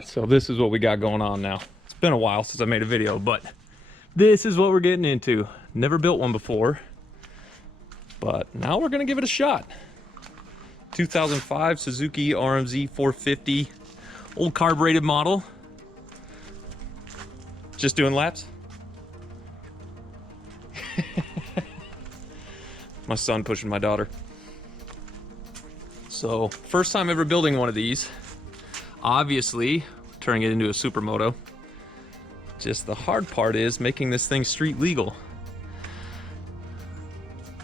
right, so this is what we got going on now. It's been a while since I made a video, but this is what we're getting into. Never built one before, but now we're gonna give it a shot. 2005 Suzuki RMZ 450, old carbureted model. Just doing laps. My son pushing my daughter. So, first time ever building one of these. Obviously, turning it into a Supermoto. Just the hard part is making this thing street legal.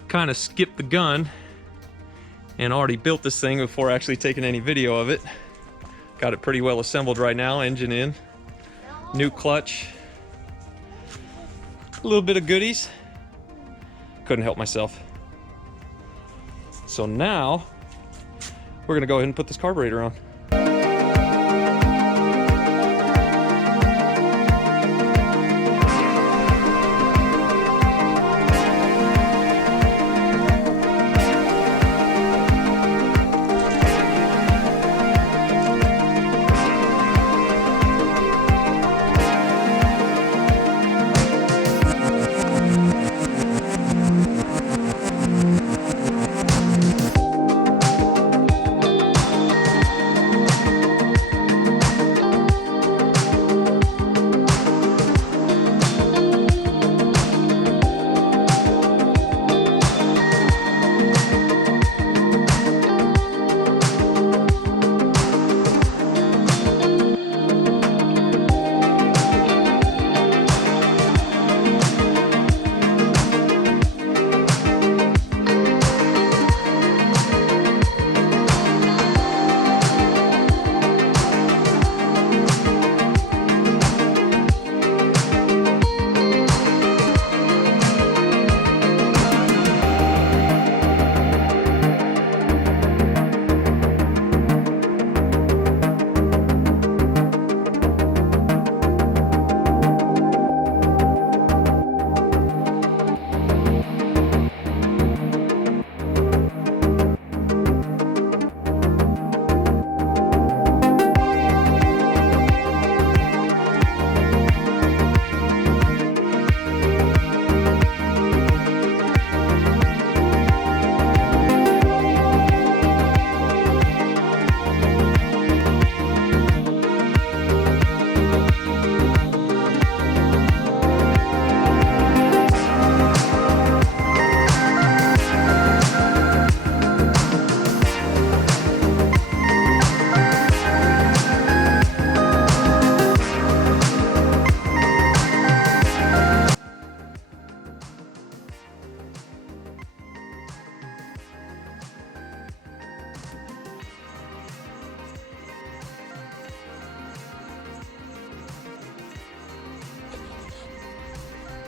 Kind of skipped the gun and already built this thing before actually taking any video of it. Got it pretty well assembled right now, engine in, new clutch, a little bit of goodies. Couldn't help myself. So now, we're gonna go ahead and put this carburetor on.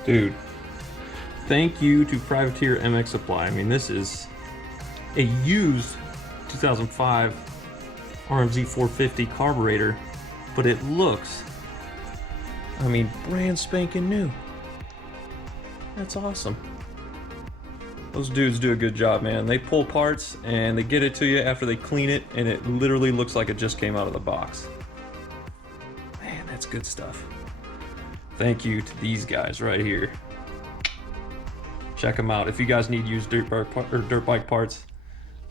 Dude, thank you to Privateer MX Supply. I mean, this is a used 2005 RMZ 450 carburetor, but it looks, I mean, brand spanking new. That's awesome. Those dudes do a good job, man. They pull parts and they get it to you after they clean it, and it literally looks like it just came out of the box. Man, that's good stuff. Thank you to these guys right here. Check them out. If you guys need used dirt bike parts,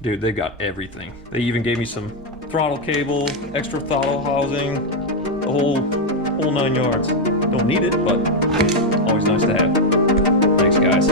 dude, they got everything. They even gave me some throttle cable, extra throttle housing, the whole 9 yards. Don't need it, but always nice to have. Thanks, guys.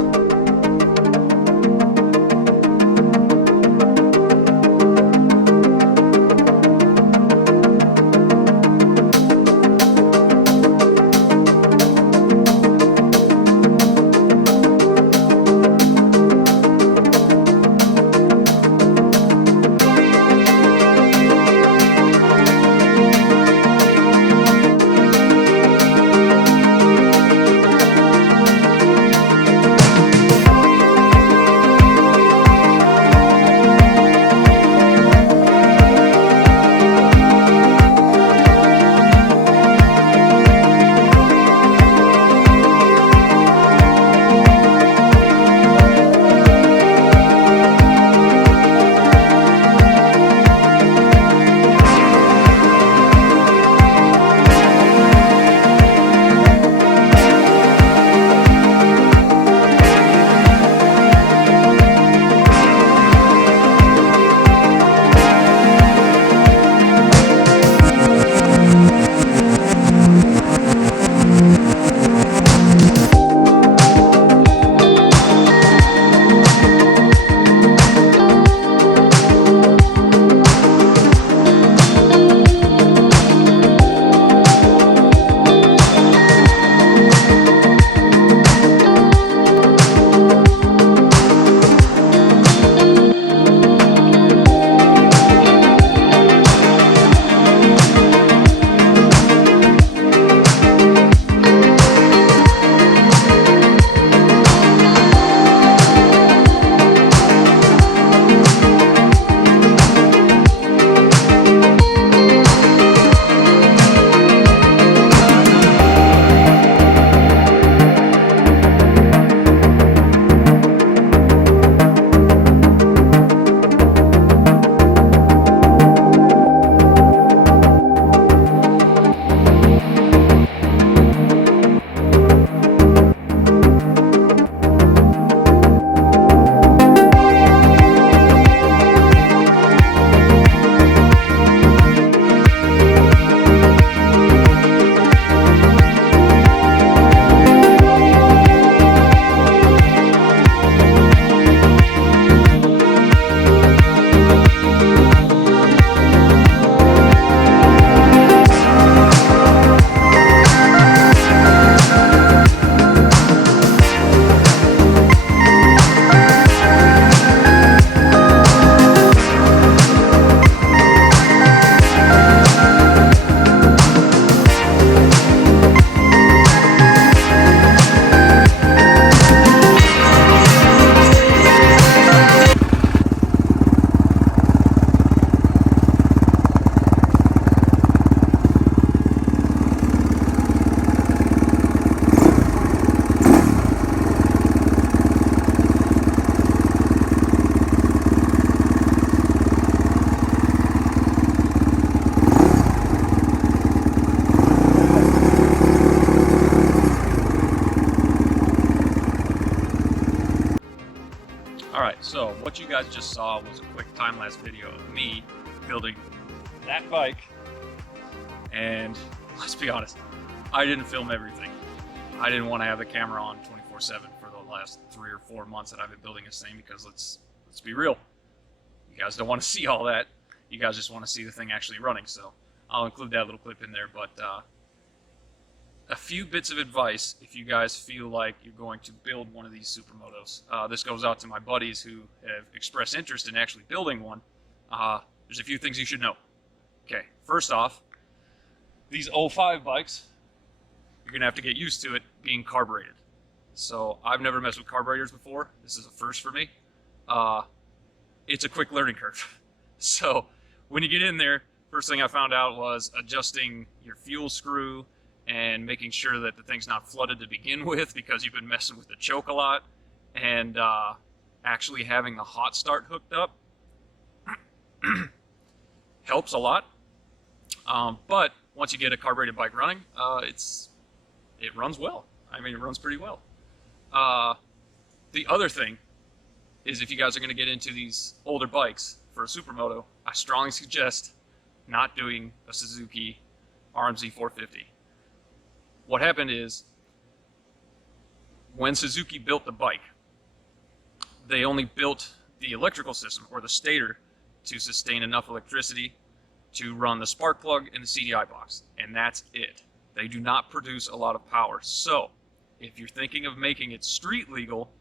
Alright, so what you guys just saw was a quick time-lapse video of me building that bike, and let's be honest, I didn't film everything. I didn't want to have the camera on 24/7 for the last 3 or 4 months that I've been building this thing, because let's be real, you guys don't want to see all that. You guys just want to see the thing actually running, so I'll include that little clip in there. But a few bits of advice if you guys feel like you're going to build one of these Supermotos. This goes out to my buddies who have expressed interest in actually building one. There's a few things you should know. Okay, first off, these 05 bikes, you're going to have to get used to it being carbureted. So I've never messed with carburetors before. This is a first for me. It's a quick learning curve. So when you get in there, first thing I found out was adjusting your fuel screw and making sure that the thing's not flooded to begin with, because you've been messing with the choke a lot, and actually having the hot start hooked up helps a lot. But once you get a carbureted bike running, it runs well. I mean, it runs pretty well. The other thing is, if you guys are going to get into these older bikes for a Supermoto, I strongly suggest not doing a Suzuki RMZ 450. What happened is, when Suzuki built the bike, they only built the electrical system, or the stator, to sustain enough electricity to run the spark plug and the CDI box, and that's it. They do not produce a lot of power. So if you're thinking of making it street legal,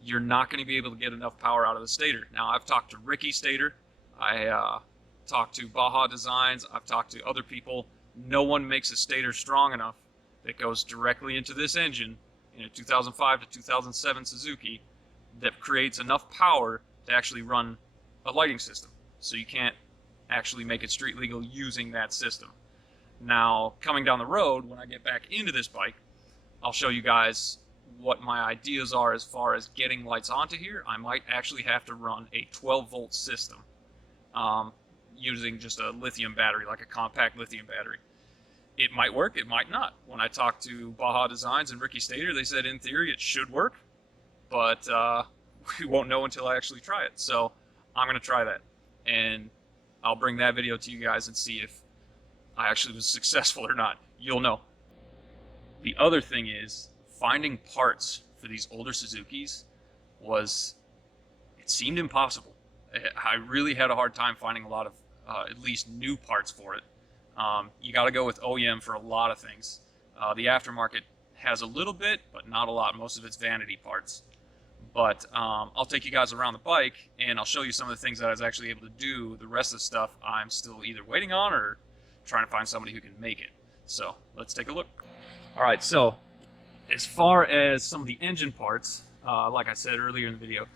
you're not going to be able to get enough power out of the stator. Now, I've talked to Ricky Stator, I talked to Baja Designs, I've talked to other people. No one makes a stator strong enough that goes directly into this engine in a 2005 to 2007 Suzuki that creates enough power to actually run a lighting system. So you can't actually make it street legal using that system. Now, coming down the road, when I get back into this bike, I'll show you guys what my ideas are as far as getting lights onto here. I might actually have to run a 12-volt system using just a lithium battery, like a compact lithium battery. It might work, it might not. When I talked to Baja Designs and Ricky Stator, they said in theory it should work, but we won't know until I actually try it. So I'm going to try that, and I'll bring that video to you guys and see if I actually was successful or not. You'll know. The other thing is, finding parts for these older Suzukis it seemed impossible. I really had a hard time finding a lot of at least new parts for it. You got to go with OEM for a lot of things. The aftermarket has a little bit, but not a lot. Most of it's vanity parts. But I'll take you guys around the bike, and I'll show you some of the things that I was actually able to do. The rest of the stuff I'm still either waiting on or trying to find somebody who can make it. So let's take a look. All right, so as far as some of the engine parts, like I said earlier in the video,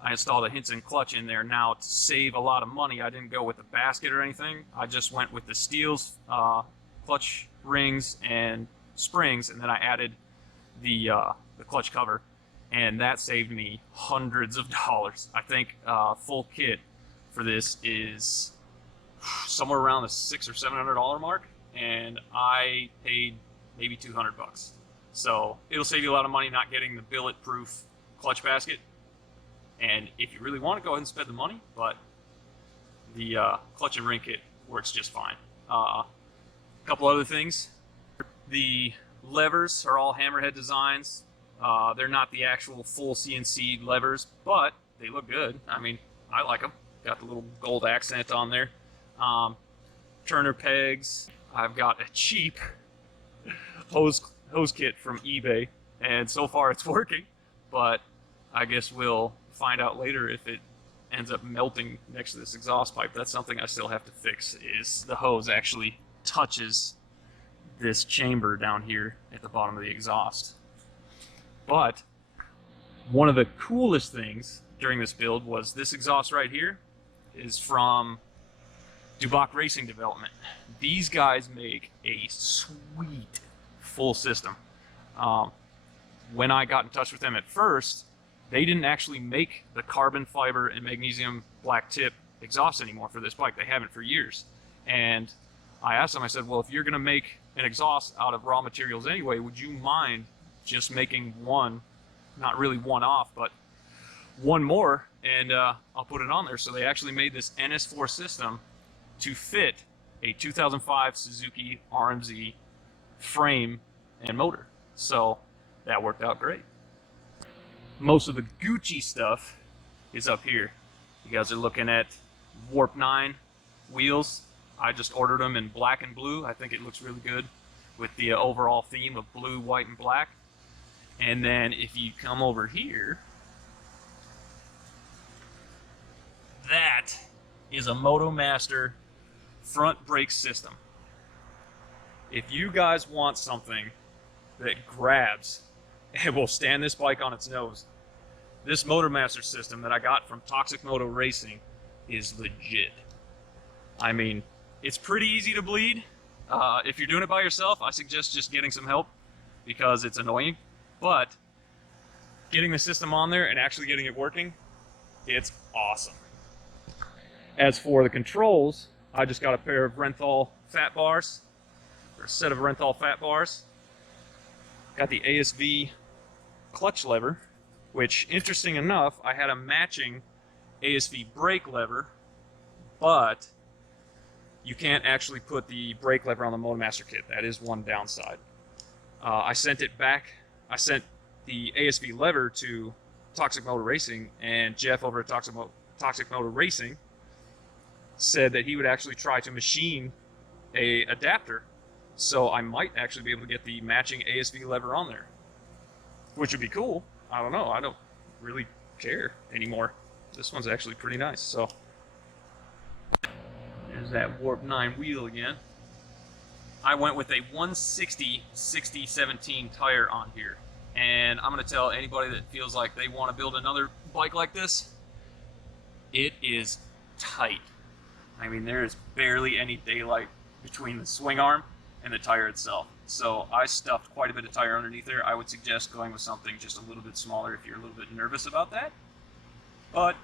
I installed a Hinson clutch in there. Now, to save a lot of money, I didn't go with the basket or anything. I just went with the steels, clutch rings and springs, and then I added the clutch cover, and that saved me hundreds of dollars. I think full kit for this is somewhere around the $600 or $700 mark, and I paid maybe 200 bucks. So it'll save you a lot of money not getting the billet-proof clutch basket. And if you really want to, go ahead and spend the money, but the clutch and ring kit works just fine. A couple other things. The levers are all hammerhead designs. They're not the actual full CNC levers, but they look good. I mean, I like them. Got the little gold accent on there. Turner pegs. I've got a cheap hose kit from eBay, and so far it's working, but I guess we'll find out later if it ends up melting next to this exhaust pipe. That's something I still have to fix, is the hose actually touches this chamber down here at the bottom of the exhaust. But one of the coolest things during this build was this exhaust right here is from Dubach Racing Development. These guys make a sweet full system. When I got in touch with them at first, they didn't actually make the carbon fiber and magnesium black tip exhaust anymore for this bike. They haven't for years. And I asked them, I said, well, if you're going to make an exhaust out of raw materials anyway, would you mind just making one, not really one off, but one more and I'll put it on there. So they actually made this NS4 system to fit a 2005 Suzuki RMZ frame and motor. So that worked out great. Most of the Gucci stuff is up here. You guys are looking at Warp 9 wheels. I just ordered them in black and blue. I think it looks really good with the overall theme of blue, white, and black. And then if you come over here, that is a Moto Master front brake system. If you guys want something that grabs and will stand this bike on its nose, this Moto Master system that I got from Toxic Moto Racing is legit. I mean, it's pretty easy to bleed. If you're doing it by yourself, I suggest just getting some help because it's annoying. But getting the system on there and actually getting it working, it's awesome. As for the controls, I just got a pair of Renthal fat bars, or a set of Renthal fat bars. Got the ASV clutch lever, which, interesting enough, I had a matching ASV brake lever, but you can't actually put the brake lever on the Moto Master kit. That is one downside. I sent it back. I sent the ASV lever to Toxic Moto Racing, and Jeff over at Toxic Moto Racing said that he would actually try to machine a adapter, so I might actually be able to get the matching ASV lever on there, which would be cool. I don't know. I don't really care anymore. This one's actually pretty nice. So there's that Warp 9 wheel again. I went with a 160/60/17 tire on here, and I'm going to tell anybody that feels like they want to build another bike like this, it is tight. I mean, there is barely any daylight between the swing arm and the tire itself. So I stuffed quite a bit of tire underneath there. I would suggest going with something just a little bit smaller if you're a little bit nervous about that. But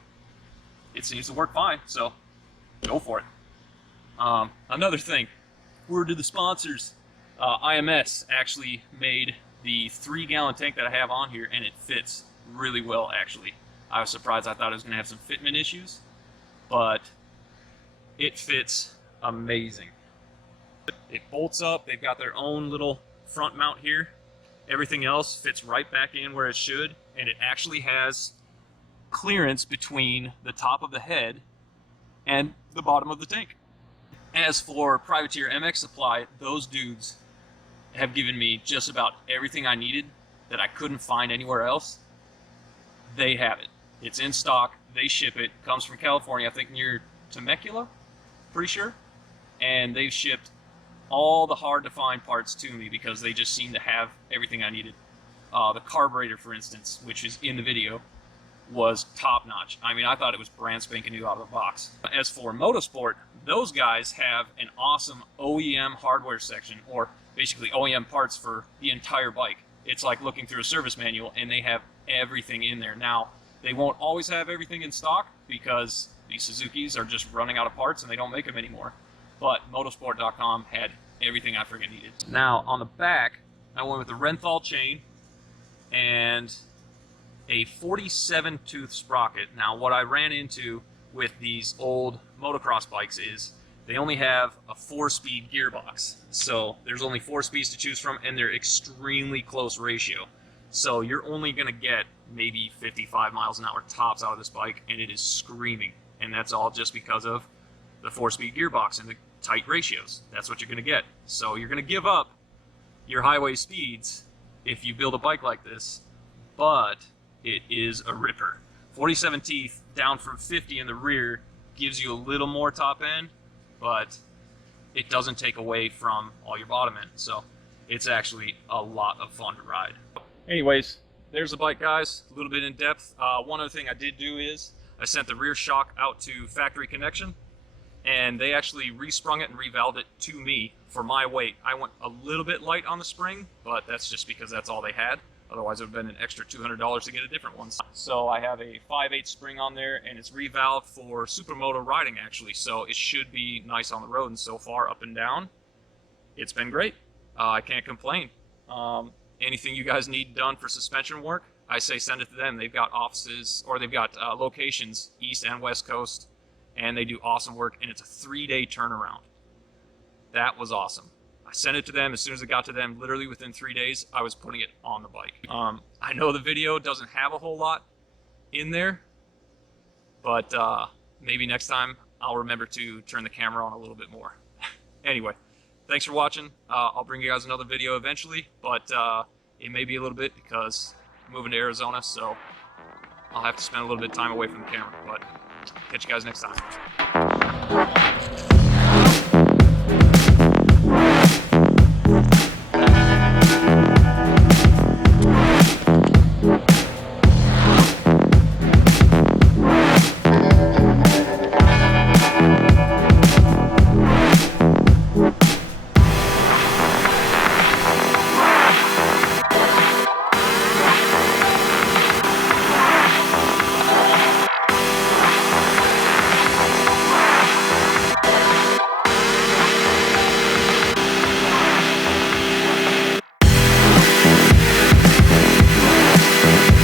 it seems to work fine, so go for it. Another thing, word to the sponsors, IMS actually made the 3-gallon tank that I have on here, and it fits really well, actually. I was surprised. I thought it was going to have some fitment issues, but it fits amazing. It bolts up. They've got their own little front mount here. Everything else fits right back in where it should, and it actually has clearance between the top of the head and the bottom of the tank. As for Privateer MX Supply, those dudes have given me just about everything I needed that I couldn't find anywhere else. They have it. It's in stock. They ship it. Comes from California, I think near Temecula, pretty sure. And they've shipped all the hard-to-find parts to me because they just seem to have everything I needed. The carburetor, for instance, which is in the video, was top-notch. I mean, I thought it was brand spanking new out of the box. As for Motorsport, those guys have an awesome OEM hardware section, or basically OEM parts for the entire bike. It's like looking through a service manual, and they have everything in there. Now, they won't always have everything in stock because the Suzukis are just running out of parts and they don't make them anymore. But motorsport.com had everything I freaking needed. Now, on the back, I went with the Renthal chain and a 47-tooth sprocket. Now, what I ran into with these old motocross bikes is they only have a 4-speed gearbox. So there's only 4 speeds to choose from, and they're extremely close ratio. So you're only going to get maybe 55 miles an hour tops out of this bike, and it is screaming. And that's all just because of the 4-speed gearbox and the tight ratios. That's what you're going to get. So you're going to give up your highway speeds if you build a bike like this, but it is a ripper. 47 teeth down from 50 in the rear gives you a little more top end, but it doesn't take away from all your bottom end. So it's actually a lot of fun to ride. Anyways, there's the bike, guys. A little bit in depth. One other thing I did do is I sent the rear shock out to factory connection, and they actually resprung it and revalved it to me for my weight. I went a little bit light on the spring, but that's just because that's all they had. Otherwise, it would have been an extra $200 to get a different one. So I have a 5/8 spring on there, and it's revalved for Supermoto riding, actually. So it should be nice on the road, and so far, up and down, it's been great. I can't complain. Anything you guys need done for suspension work, I say send it to them. They've got offices, or they've got locations east and west coast, and they do awesome work, and it's a 3-day turnaround. That was awesome. I sent it to them. As soon as it got to them, literally within 3 days, I was putting it on the bike. I know the video doesn't have a whole lot in there, but maybe next time I'll remember to turn the camera on a little bit more. Anyway, thanks for watching. I'll bring you guys another video eventually, but it may be a little bit because I'm moving to Arizona, so I'll have to spend a little bit of time away from the camera, but catch you guys next time.